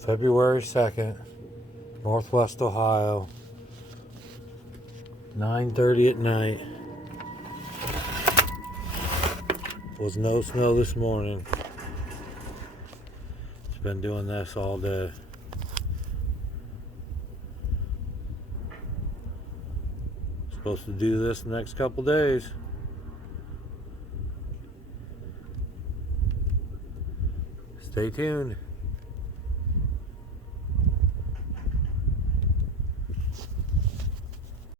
February 2nd, Northwest Ohio, 9:30 at night. Was no snow this morning. It's been doing this all day. Supposed to do this the next couple days. Stay tuned.